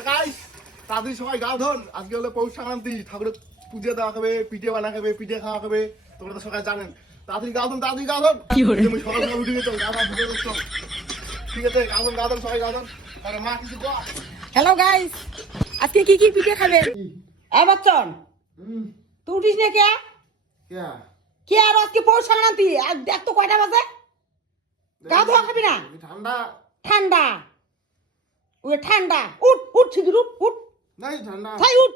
Guys তাড়াতাড়ি সবাই গা ধন, আজকে হলো পৌষ সংক্রান্তি, ঠাকুরের পুজো দেওয়া হবে, পিঠে বানা খাবে, পিঠে খাওয়া হবে, তোমরা তো সবাই জানেন। তাড়াতাড়ি গা ধন, তাড়াতাড়ি গা ধন। তুমি সকাল সকাল উঠে গেছো, গা ধন ধুয়ে গেছো, ঠিক আছে? গা ধন সবাই গা ধন। আরে মা কিছু কর। হ্যালো গাইস, আজকে কি কি পিঠে খাবেন? এই বাচ্চন, তুই উঠিস না কে? কে আর আজকে পৌষ সংক্রান্তি, আর দেখ তো কয়টা বাজে? গা ধোয়া খাবি না? ঠান্ডা ঠান্ডা, ওই ঠান্ডা। উঠ উঠ শিগগির উঠ উঠ। নাই ঠান্ডা। খাই উঠ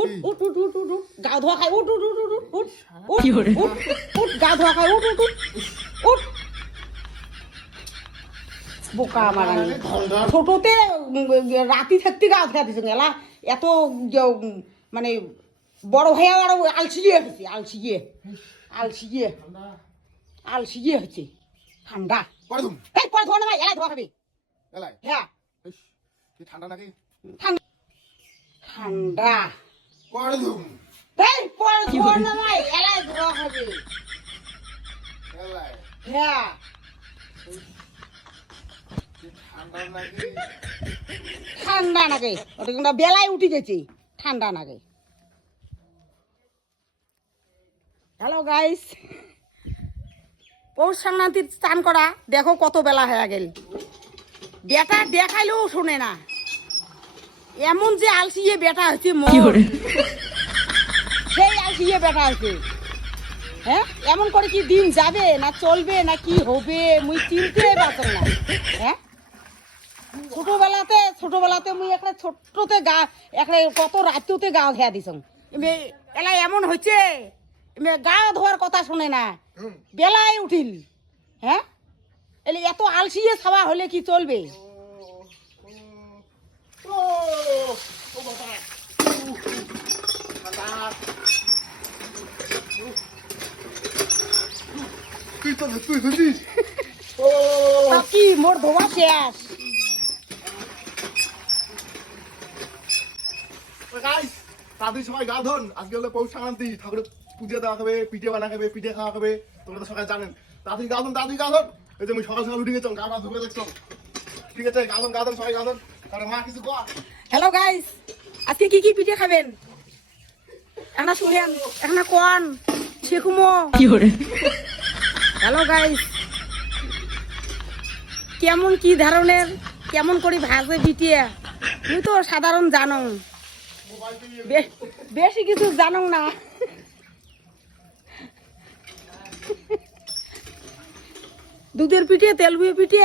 উঠ উঠ উঠ উঠ উঠ উঠ। গা ধোয়া খাই উঠ উঠ উঠ উঠ উঠ উঠ উঠ উঠ গা ধোয়া খাই উঠ উঠ উঠ উঠ। বোকা আমার ছোটতে রাতি থাকতে গা ধোয়া দিছে এলা এত মানে বড় ভাইয়া আরো আলসিয়ে হয়েছে, আলসিয়ে আলসিয়ে আলসিয়ে হয়েছে। ঠান্ডা এই পরে ধোয়া না ভাই, এলাই ধোয়া খাবি। হ্যাঁ ঠান্ডা নাকি? ঠান্ডা পরে ধুম। এই পরে ধোয়া না ভাই, এলাই ধোয়া খাবি। হ্যাঁ ঠান্ডা নাকি? ঠান্ডা নাকি? ওটা কিন্তু বেলায় উঠে গেছে, ঠান্ডা নাকি? হ্যালো গাইস, পৌষ সংক্রান্তির স্নান করা দেখো কত বেলা হয়ে গেল। বেটা দেখাইলেও শোনে না, এমন যে আলসিয়ে বেটা হচ্ছে মোর, সেই আলসিয়ে বেটা হচ্ছে। হ্যাঁ এমন করে কি দিন যাবে না চলবে না কি হবে মুই চিনতে পারতাম না। হ্যাঁ ছোটবেলাতে মুই একটা ছোট্টতে গা একটা কত রাত্রিতে গা ধোয়া দিছ, এলা এমন হয়েছে গা ধোয়ার কথা শোনে না, বেলায় উঠিল। হ্যাঁ এলে এত আলসিয়ে খাওয়া হলে কি চলবে? কি মোর ধোয়া শেষ। তাড়াতাড়ি সবাই গা ধন, আজকে হলো পৌষ সংক্রান্তি, ঠাকুরের পুজো দেওয়া হবে, পিঠে বানা খাবে, পিঠে খাওয়া হবে, তোমরা তো সবাই জানেন। তাড়াতাড়ি গা ধন, তাড়াতাড়ি গা ধন। এই যে আমি সকাল সকাল উঠে গেছো, গা ধুয়ে দেখছো, ঠিক আছে? গা ধন সবাই গা ধন। আরে মা কিছু কর। হ্যালো গাইস, আজকে কি কি পিঠে খাবেন? একটা শুনেন, একটা কোন শেখুমো কি করে? হ্যালো গাইস, কেমন কি ধরনের কেমন করে ভাজে পিঠে তুই তো সাধারণ জানো, বেশি কিছু জানো না। দুধের পিঠে, তেল বুয়ে পিঠে,